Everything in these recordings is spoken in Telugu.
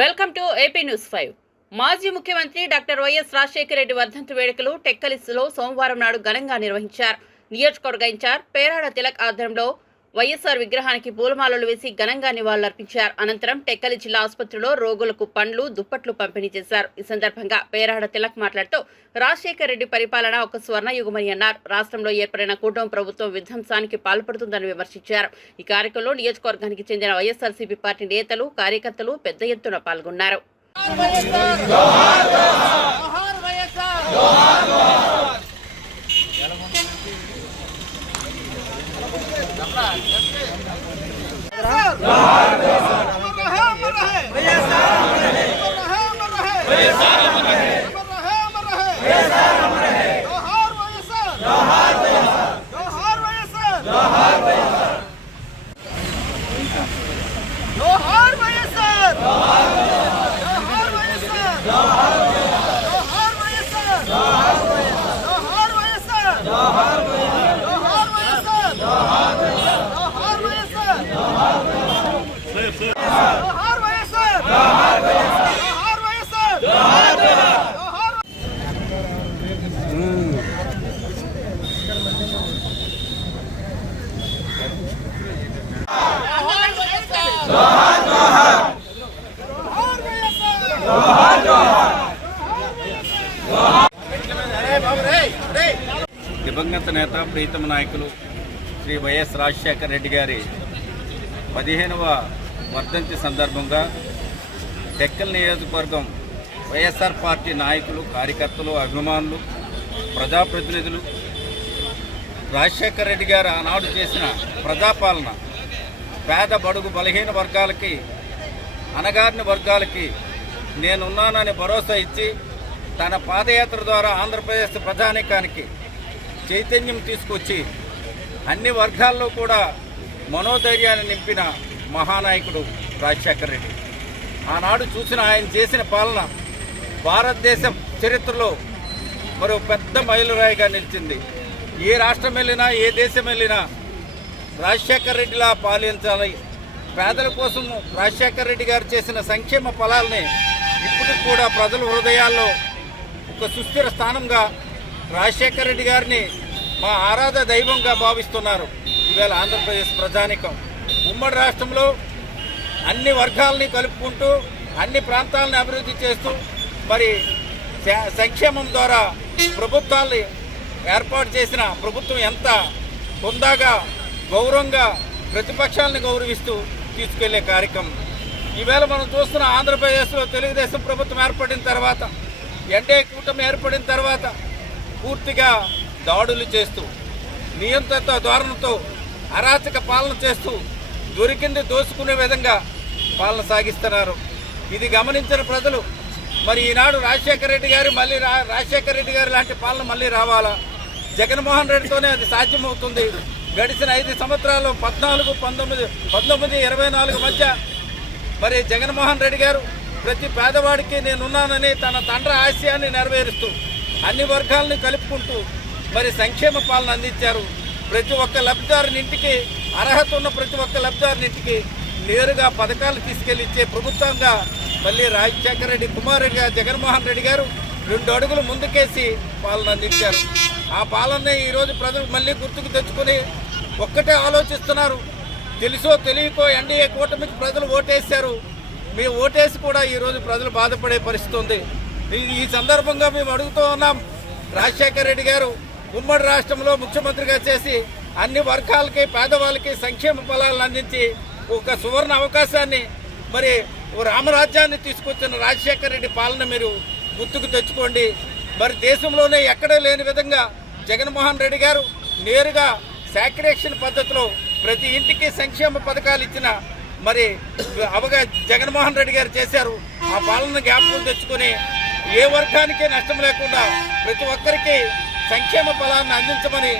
Welcome to AP news 5. మాజీ ముఖ్యమంత్రి డాక్టర్ వైఎస్ రాజశేఖర రెడ్డి వర్ధంతి వేడుకలు టెక్కలిలో సోమవారం నాడు ఘనంగా నిర్వహించారు. నియోజకవర్గ ఇన్ఛార్జ్ పేరాడ తిలక్ ఆధ్వర్యంలో వైఎస్ఆర్ విగ్రహానికి పూలమాలలు వేసి ఘనంగా నివాళులర్పించారు. అనంతరం టెక్కలి జిల్లా ఆసుపత్రిలో రోగులకు పండ్లు, దుప్పట్లు పంపిణీ చేశారు. ఈ సందర్భంగా పేరాడ తిలక్ మాట్లాడుతూ రాజశేఖర రెడ్డి పరిపాలన ఒక స్వర్ణయుగమని అన్నారు. రాష్ట్రంలో ఏర్పడిన కూటమి ప్రభుత్వం విధ్వంసానికి పాల్పడుతుందని విమర్శించారు. ఈ కార్యక్రమంలో నియోజకవర్గానికి చెందిన వైఎస్ఆర్సీపీ పార్టీ నేతలు, కార్యకర్తలు పెద్ద ఎత్తున పాల్గొన్నారు. దివంగత నేత ప్రీతమ నాయకులు శ్రీ వైఎస్ రాజశేఖర రెడ్డి గారి 15వ వర్ధంతి సందర్భంగా టెక్కల్ నియోజకవర్గం వైఎస్ఆర్ పార్టీ నాయకులు, కార్యకర్తలు, అభిమానులు, ప్రజాప్రతినిధులు రాజశేఖర రెడ్డి గారు ఆనాడు చేసిన ప్రజాపాలన పేద, బడుగు, బలహీన వర్గాలకి, అణగారిన వర్గాలకి నేనున్నానని భరోసా ఇచ్చి తన పాదయాత్ర ద్వారా ఆంధ్రప్రదేశ్ ప్రజానీకానికి చైతన్యం తీసుకొచ్చి అన్ని వర్గాల్లో కూడా మనోధైర్యాన్ని నింపిన మహానాయకుడు రాజశేఖర రెడ్డి. ఆనాడు చూసిన ఆయన చేసిన పాలన భారతదేశం చరిత్రలో మరో పెద్ద మైలురాయిగా నిలిచింది. ఏ రాష్ట్రం వెళ్ళినా, ఏ దేశం వెళ్ళినా రాజశేఖర రెడ్డిలా పాలించాలి. పేదల కోసం రాజశేఖర రెడ్డి గారు చేసిన సంక్షేమ ఫలాల్ని ఇప్పటికి కూడా ప్రజల హృదయాల్లో ఒక సుస్థిర స్థానంగా రాజశేఖర రెడ్డి గారిని మా ఆరాధ దైవంగా భావిస్తున్నారు ఈవేళ ఆంధ్రప్రదేశ్ ప్రజానీకం. ఉమ్మడి రాష్ట్రంలో అన్ని వర్గాలని కలుపుకుంటూ అన్ని ప్రాంతాలని అభివృద్ధి చేస్తూ మరి సంక్షేమం ద్వారా ప్రభుత్వాన్ని ఏర్పాటు చేసిన ప్రభుత్వం ఎంత హుందాగా, గౌరవంగా ప్రతిపక్షాలను గౌరవిస్తూ తీసుకెళ్లే కార్యక్రమం ఈవేళ మనం చూస్తున్న ఆంధ్రప్రదేశ్లో తెలుగుదేశం ప్రభుత్వం ఏర్పడిన తర్వాత, ఎన్డీఏ కూటమి ఏర్పడిన తర్వాత పూర్తిగా దాడులు చేస్తూ, నియంత్రిత ధోరణితో అరాచక పాలన చేస్తూ దొరికింది దోచుకునే విధంగా పాలన సాగిస్తున్నారు. ఇది గమనించిన ప్రజలు మరి ఈనాడు రాజశేఖర రెడ్డి గారు మళ్ళీ రాజశేఖర రెడ్డి గారు లాంటి పాలన మళ్ళీ రావాలా? జగన్మోహన్ రెడ్డితోనే అది సాధ్యమవుతుంది. గడిచిన 5 సంవత్సరాల్లో 14, 19, 24 మధ్య మరి జగన్మోహన్ రెడ్డి గారు ప్రతి పేదవాడికి నేనున్నానని తన తండ్రి ఆశయాన్ని నెరవేరుస్తూ అన్ని వర్గాలని కలుపుకుంటూ మరి సంక్షేమ పాలన అందించారు. ప్రతి ఒక్క లబ్ధిదారుని ఇంటికి, అర్హత ఉన్న ప్రతి ఒక్క లబ్ధిదారుని ఇంటికి నేరుగా పథకాలు తీసుకెళ్లి ఇచ్చే ప్రభుత్వంగా మళ్ళీ రాజశేఖర రెడ్డి కుమారుడిగా జగన్మోహన్ రెడ్డి గారు 2 అడుగులు ముందుకేసి పాలన అందించారు. ఆ పాలనని ఈరోజు ప్రజలు మళ్ళీ గుర్తుకు తెచ్చుకొని ఒక్కటే ఆలోచిస్తున్నారు. తెలుసో తెలియకో ఎన్డీఏ కూటమికి ప్రజలు ఓటేశారు. మేము ఓటేసి కూడా ఈరోజు ప్రజలు బాధపడే పరిస్థితి ఉంది. ఈ సందర్భంగా మేము అడుగుతూ ఉన్నాం, రాజశేఖర రెడ్డి గారు ఉమ్మడి రాష్ట్రంలో ముఖ్యమంత్రిగా చేసి అన్ని వర్గాలకి, పేదవాళ్ళకి సంక్షేమ ఫలాలను అందించి ఒక సువర్ణ అవకాశాన్ని, మరి రామరాజ్యాన్ని తీసుకొచ్చిన రాజశేఖర రెడ్డి పాలన మీరు గుర్తుకు తెచ్చుకోండి. మరి దేశంలోనే ఎక్కడే లేని విధంగా జగన్మోహన్ రెడ్డి గారు నేరుగా శాక్రేషన్ పద్ధతిలో ప్రతి ఇంటికి సంక్షేమ పథకాలు ఇచ్చిన మరి జగన్మోహన్ రెడ్డి గారు చేశారు. ఆ పాలన జ్ఞాపకం తెచ్చుకొని ఏ వర్గానికి నష్టం లేకుండా ప్రతి ఒక్కరికి సంక్షేమ ఫలాన్ని అందించమని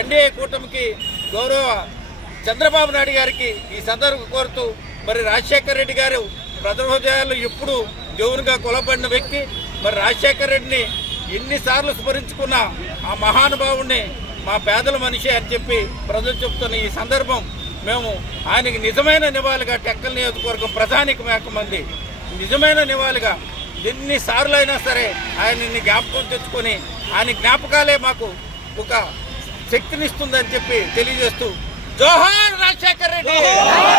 ఎన్డీఏ కూటమికి గౌరవ చంద్రబాబు నాయుడు గారికి ఈ సందర్భంగా కోరుతూ, మరి రాజశేఖర రెడ్డి గారు ప్రజల హృదయాల్లో ఎప్పుడు దేవునిగా కొలబడిన వ్యక్తి. మరి రాజశేఖర రెడ్డిని ఎన్నిసార్లు స్మరించుకున్న ఆ మహానుభావుడిని మా పేదల మనిషి అని చెప్పి ప్రజలు చెప్తున్న ఈ సందర్భం మేము ఆయనకి నిజమైన నివాళిగా టెక్కల్ నియోజకవర్గం ప్రధానిక మంది నిజమైన నివాళిగా ఎన్నిసార్లు అయినా సరే ఆయన్ని జ్ఞాపకం తెచ్చుకొని ఆయన జ్ఞాపకాలే మాకు ఒక శక్తినిస్తుందని చెప్పి తెలియజేస్తూ జోహార్ రాజశేఖర్ రెడ్డి.